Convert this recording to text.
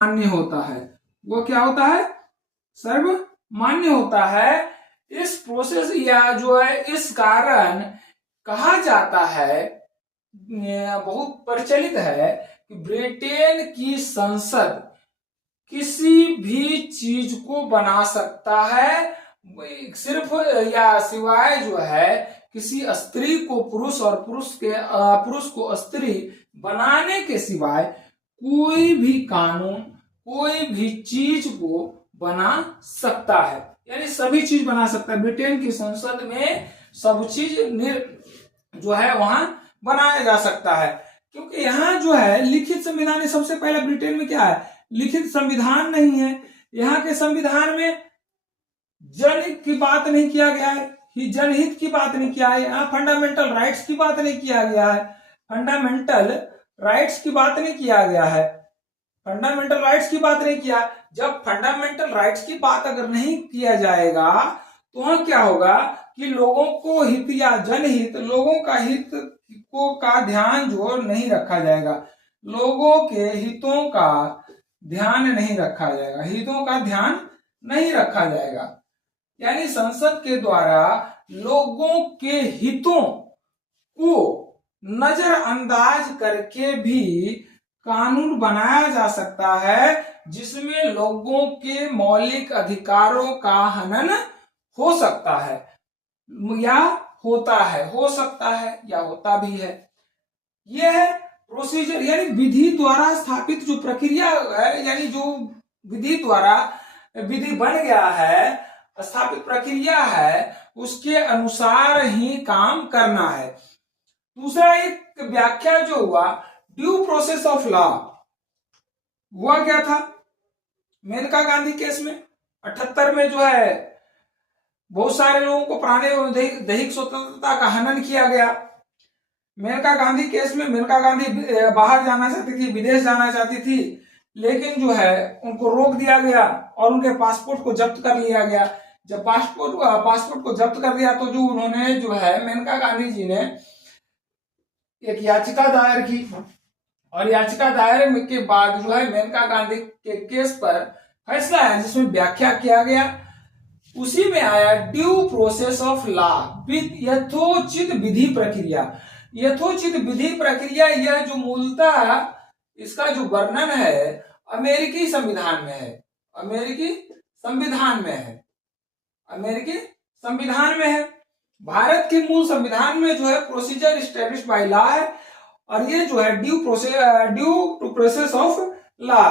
मान्य होता है। वो क्या होता है? सर्वमान्य होता है। इस प्रोसेस या जो है इस कारण कहा जाता है, बहुत प्रचलित है कि ब्रिटेन की संसद किसी भी चीज को बना सकता है, सिर्फ या सिवाय जो है किसी स्त्री को पुरुष और पुरुष को स्त्री बनाने के सिवाय कोई भी कानून, कोई भी चीज को बना सकता है। यानी सभी चीज बना सकता है। ब्रिटेन की संसद में सब चीज जो है वहां बनाया जा सकता है, क्योंकि यहाँ जो है लिखित संविधान है। सबसे पहले ब्रिटेन में क्या है? लिखित संविधान नहीं है। यहाँ के संविधान में जनहित की बात नहीं किया गया है, जनहित की बात नहीं किया है। यहाँ फंडामेंटल राइट्स की बात नहीं किया गया है, फंडामेंटल राइट्स की बात नहीं किया गया है, फंडामेंटल राइट्स की बात नहीं किया। जब फंडामेंटल राइट्स की बात अगर नहीं किया जाएगा तो क्या होगा कि लोगों को हित या जनहित, लोगों का हित को का ध्यान जो नहीं रखा जाएगा, लोगों के हितों का ध्यान नहीं रखा जाएगा, हितों का ध्यान नहीं रखा जाएगा। यानी संसद के द्वारा लोगों के हितों को नजरअंदाज करके भी कानून बनाया जा सकता है, जिसमें लोगों के मौलिक अधिकारों का हनन हो सकता है या होता है, हो सकता है या होता भी है। यह प्रोसीजर यानी विधि द्वारा स्थापित जो प्रक्रिया है, यानी जो विधि द्वारा विधि बन गया है, स्थापित प्रक्रिया है, उसके अनुसार ही काम करना है। दूसरा एक व्याख्या जो हुआ ड्यू प्रोसेस ऑफ लॉ, हुआ क्या था मेनका गांधी केस में 78 में जो है बहुत सारे लोगों को पुराने दैहिक स्वतंत्रता का हनन किया गया। मेनका गांधी केस में मेनका गांधी बाहर जाना चाहती थी, विदेश जाना चाहती थी, लेकिन जो है उनको रोक दिया गया और उनके पासपोर्ट को जब्त कर लिया गया। जब पासपोर्ट को जब्त कर दिया तो जो उन्होंने जो है मेनका गांधी जी ने एक याचिका दायर की, और याचिका दायर के बाद जो है मेनका गांधी के केस पर फैसला है जिसमें व्याख्या किया गया। उसी में आया ड्यू प्रोसेस ऑफ लॉ, यथोचित विधि प्रक्रिया। यथोचित विधि प्रक्रिया यह जो मूलतः इसका जो वर्णन है अमेरिकी संविधान में है, अमेरिकी संविधान में है, अमेरिकी संविधान में है। भारत के मूल संविधान में जो है प्रोसीजर एस्टेब्लिश्ड बाय लॉ है, और ये जो है due to process of law